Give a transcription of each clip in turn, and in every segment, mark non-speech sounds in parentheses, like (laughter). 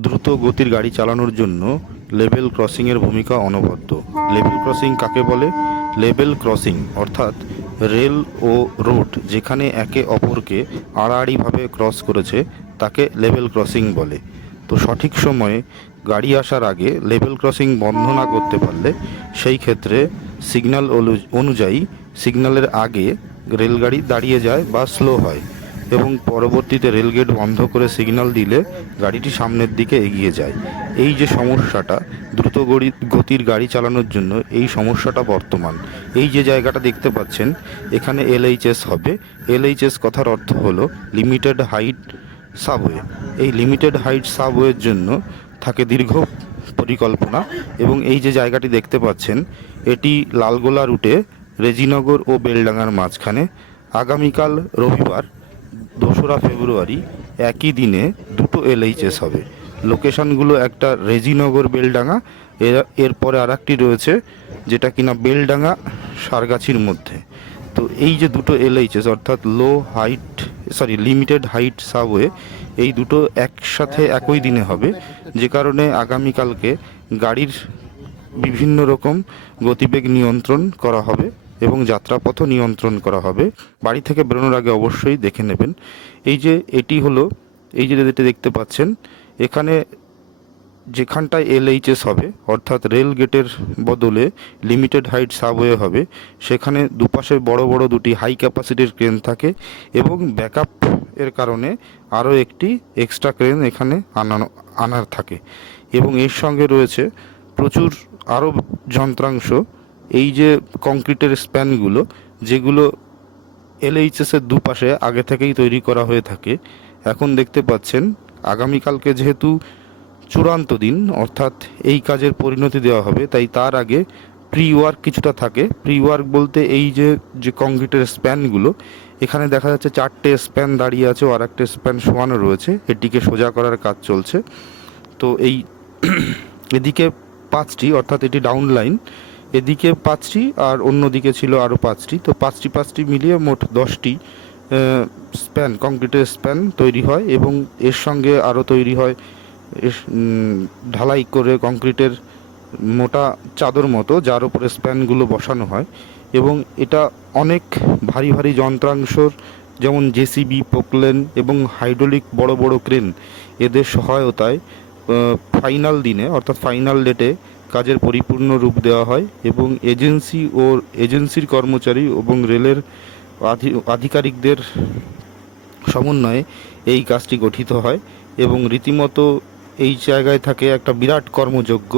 দ্রুত গতির গাড়ি চালানোর জন্য লেভেল ক্রসিংয়ের ভূমিকা অনবদ্য। লেভেল ক্রসিং কাকে বলে? লেভেল ক্রসিং অর্থাৎ রেল ও রোড যেখানে একে অপরকে আড়াআড়িভাবে ক্রস করেছে, তাকে লেভেল ক্রসিং বলে। তো সঠিক সময়ে গাড়ি আসার আগে লেভেল ক্রসিং বন্ধ না করতে পারলে সেই ক্ষেত্রে সিগন্যাল অনু- অনুযায়ী সিগন্যালের আগে রেলগাড়ি দাঁড়িয়ে যায় বা স্লো হয়। এবং পরবর্তীতে রেলগেট বন্ধ করে সিগন্যাল দিলে গাড়িটি সামনের দিকে এগিয়ে যায়। এই যে সমস্যাটা, দ্রুত গতির গাড়ি চালানোর জন্য এই সমস্যাটা বর্তমান। এই যে জায়গাটা দেখতে পাচ্ছেন, এখানে এলএইচএস হবে। এলএইচএস কথার অর্থ হলো লিমিটেড হাইট সাবওয়ে। এই লিমিটেড হাইট সাবওয়ের জন্য থাকে দীর্ঘ পরিকল্পনা এবং এই যে জায়গাটি দেখতে পাচ্ছেন, এটি লালগোলা রুটে রেজিনগর ও বেলডাঙ্গার মাঝখানে। আগামীকাল রবিবার দোসরা ফেব্রুয়ারি একই দিনে দুটো এলএইচএস হবে। লোকেশনগুলো একটা রেজিনগর বেলডাঙ্গা, এর, এরপরে আর একটি রয়েছে যেটা কিনা বেলডাঙ্গা, সারগাছির মধ্যে। তো এই যে দুটো এলএইচএস, অর্থাৎ low height, sorry, limited height subway, এই দুটো একসাথে একই দিনে হবে, যে কারণে আগামীকালকে গাড়ির বিভিন্ন রকম গতিবেগ নিয়ন্ত্রণ করা হবে। এবং যাত্রাপথও নিয়ন্ত্রণ করা হবে। বাড়ি থেকে বেরোনোর আগে অবশ্যই দেখে নেবেন। এই যে এটি হলো, এই যে যেটা দেখতে পাচ্ছেন, এখানে যেখানটায় এলএইচএস হবে, অর্থাৎ রেল গেটের বদলে লিমিটেড হাইট সাবওয়ে হবে, সেখানে দুপাশে বড় বড় দুটি হাই ক্যাপাসিটির ক্রেন থাকে এবং ব্যাকআপ এর কারণে আরও একটি এক্সট্রা ক্রেন এখানে আনানো, আনার থাকে। এবং এর সঙ্গে রয়েছে প্রচুর আরও যন্ত্রাংশ এই যে কংক্রিটের স্প্যানগুলো, যেগুলো এলএইচএস এর দুপাশে আগে থেকেই তৈরি করা হয়ে থাকে, এখন দেখতে পাচ্ছেন আগামীকালকে যেহেতু চূড়ান্ত দিন, অর্থাৎ এই কাজের পরিণতি দেওয়া হবে, তাই তার আগে প্রি ওয়ার্ক কিছুটা থাকে। প্রি ওয়ার্ক বলতে এই যে যে কংক্রিটের স্প্যানগুলো, এখানে দেখা যাচ্ছে চারটে স্প্যান দাঁড়িয়ে আছে আর একটা স্প্যান শোয়ানো রয়েছে, এটিকে সোজা করার কাজ চলছে। তো এই (clears throat) এদিকে পাঁচটি, অর্থাৎ এটি ডাউন লাইন এদিকে পাঁচটি আর অন্যদিকে ছিল আরও পাঁচটি। তো পাঁচটি পাঁচটি মিলিয়ে মোট দশটি স্প্যান, কংক্রিটের স্প্যান তৈরি হয় এবং এর সঙ্গে আরও তৈরি হয় ঢালাই করে কংক্রিটের মোটা চাদর মতো যার উপরে স্প্যানগুলো বসানো হয় এবং এটা অনেক ভারী ভারী যন্ত্রাংশর যেমন জেসিবি, পোকলেন এবং হাইড্রোলিক বড় বড় ক্রেন। এদের সহায়তায় ফাইনাল দিনে, অর্থাৎ ফাইনাল ডেটে কাজের পরিপূর্ণ রূপ দেওয়া হয় এবং এজেন্সি ও এজেন্সির কর্মচারী এবং রেলের আধিকারিকদের সমন্বয়ে এই কাজটি গঠিত হয় এবং রীতিমতো এই জায়গায় থাকে একটা বিরাট কর্মযজ্ঞ।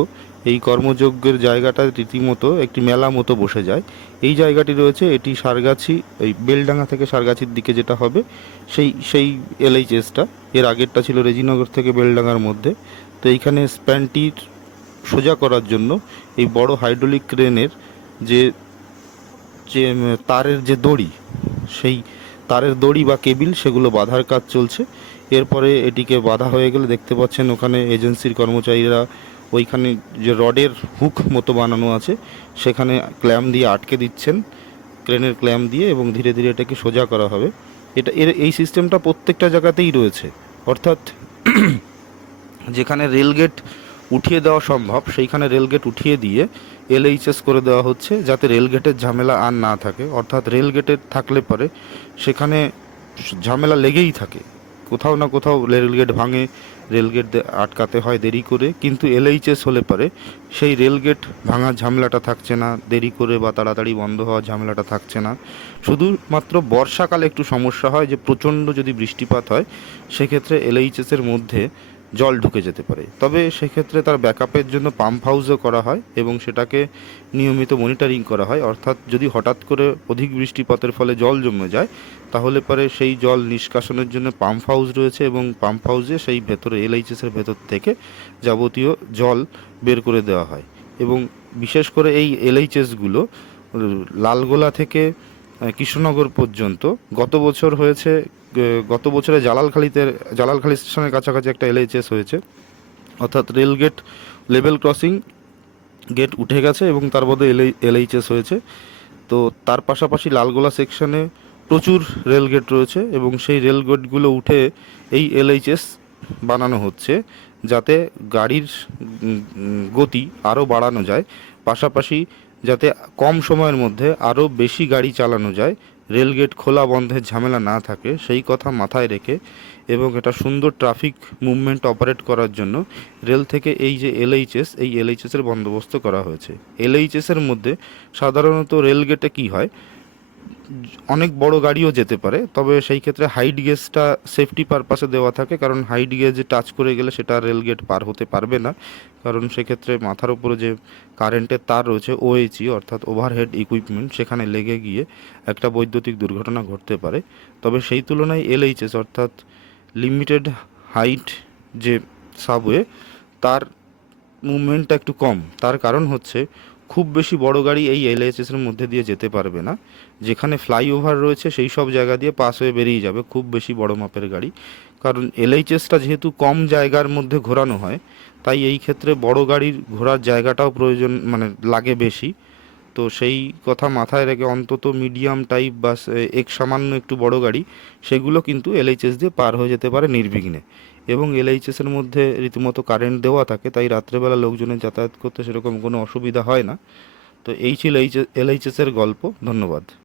এই কর্মযজ্ঞের জায়গাটা রীতিমতো একটি মেলা মতো বসে যায়। এই জায়গাটি রয়েছে, এটি সারগাছি, এই বেলডাঙ্গা থেকে সারগাছির দিকে যেটা হবে, সেই সেই এলএইচএসটা। এর আগেরটা ছিল রেজিনগর থেকে বেলডাঙ্গার মধ্যে। তো এইখানে স্প্যানটির সোজা করার জন্য এই বড় হাইড্রোলিক ক্রেনের যে যে তারের যে দড়ি, সেই তারের দড়ি বা কেবিল, সেগুলো বাঁধার কাজ চলছে। এরপরে এটিকে বাধা হয়ে গেলে দেখতে পাচ্ছেন ওখানে এজেন্সির কর্মচারীরা ওইখানে যে রডের হুক মতো বানানো আছে, সেখানে ক্ল্যাম দিয়ে আটকে দিচ্ছেন, ক্রেনের ক্ল্যাম দিয়ে এবং ধীরে ধীরে এটাকে সোজা করা হবে। এটা, এর, এই সিস্টেমটা প্রত্যেকটা জায়গাতেই রয়েছে। অর্থাৎ (clears throat) যেখানে রেলগেট উঠিয়ে দেওয়া সম্ভব। সেইখানে রেলগেট উঠিয়ে দিয়ে এলএইচএস করে দেওয়া হচ্ছে যাতে রেলগেটের ঝামেলা আর না থাকে। অর্থাৎ রেলগেটের থাকলে পরে সেখানে ঝামেলা লেগেই থাকে। কোথাও না কোথাও রেলগেট ভাঙে রেলগেট আটকাতে হয় দেরি করে। কিন্তু এলএইচএস হলে পরে সেই রেলগেট ভাঙার ঝামেলাটা থাকছে না। দেরি করে বা তাড়াতাড়ি বন্ধ হওয়ার ঝামেলাটা থাকছে না। শুধুমাত্র বর্ষাকালে একটু সমস্যা হয় যে প্রচণ্ড যদি বৃষ্টিপাত হয়, সেক্ষেত্রে এলএইচএসের মধ্যে জল ঢুকে যেতে পারে। তবে সেক্ষেত্রে তার ব্যাকআপের জন্য পাম্প হাউসও করা হয় এবং সেটাকে নিয়মিত মনিটরিং করা হয়। অর্থাৎ যদি হঠাৎ করে অধিক বৃষ্টিপাতের ফলে জল জমে যায়, তাহলে পরে সেই জল নিষ্কাশনের জন্য পাম্প হাউস রয়েছে এবং পাম্প হাউসে সেই ভেতরে এলএইচএসের ভেতর থেকে যাবতীয় জল বের করে দেওয়া হয়। এবং বিশেষ করে এই এলআইচএসগুলো লালগোলা থেকে কৃষ্ণনগর পর্যন্ত গত বছর হয়েছে গত বছরে জালালখালিতে, জালালখালি স্টেশনের কাছাকাছি একটা এলএইচএস হয়েছে। অর্থাৎ rail gate level crossing gate উঠে গেছে এবং তার মধ্যে এলএইচএস হয়েছে। তো তার পাশাপাশি লালগোলা সেকশনে প্রচুর রেল গেট রয়েছে এবং সেই রেল গেটগুলো উঠে এই এলএইচএস বানানো হচ্ছে যাতে গাড়ির গতি আরও বাড়ানো যায়। পাশাপাশি যাতে কম সময়ের মধ্যে আরও বেশি গাড়ি চালানো যায়, রেলগেট খোলা বন্ধের ঝামেলা না থাকে, সেই কথা মাথায় রেখে এবং এটা সুন্দর ট্রাফিক মুভমেন্ট অপারেট করার জন্য রেল থেকে এই যে এলএইচএস, এই এলএইচএসের বন্দোবস্ত করা হয়েছে। এলএইচএসের মধ্যে সাধারণত রেলগেটে কি হয় অনেক বড় গাড়িও যেতে পারে, তবে সেই ক্ষেত্রে হাইট গেজটা সেফটি পারপাসে দেওয়া থাকে, কারণ হাইট গেজে টাচ করে গেলে সেটা রেলগেট পার হতে পারবে না। কারণ সেক্ষেত্রে মাথার উপরে যে কারেন্টের তার রয়েছে ওএইচই অর্থাৎ ওভারহেড ইকুইপমেন্ট সেখানে লেগে গিয়ে একটা বৈদ্যুতিক দুর্ঘটনা ঘটতে পারে। তবে সেই তুলনায় এলএইচএস অর্থাৎ লিমিটেড হাইট যে সাবওয়ে তার মুভমেন্টটা একটু কম। তার কারণ হচ্ছে খুব বেশি বড় গাড়ি এই এলএইচএস এর মধ্যে দিয়ে যেতে পারবে না। যেখানে ফ্লাইওভার রয়েছে, সেই সব জায়গা দিয়ে পাস হয়ে বেরিয়ে যাবে, খুব বেশি বড় মাপের গাড়ি। কারণ এলএইচএসটা যেহেতু কম জায়গার মধ্যে ঘোরানো হয়, তাই এই ক্ষেত্রে বড় গাড়ির ঘোরার জায়গাটাও প্রয়োজন মানে লাগে বেশি। তো সেই কথা মাথায় রেখে অন্তত মিডিয়াম টাইপ বা এক সামান্য একটু বড় গাড়ি, সেগুলো কিন্তু এলএইচএস দিয়ে পার হয়ে যেতে পারে নির্বিঘ্নে। এবং এলএইচএস এর মধ্যে রীতিমতো কারেন্ট দেওয়া থাকে, তাই রাত্রেবেলা লোকজনের যাতায়াত করতে সেরকম কোনো অসুবিধা হয় না। তো এই ছিল এইচ এলএইচএস এর গল্প, ধন্যবাদ।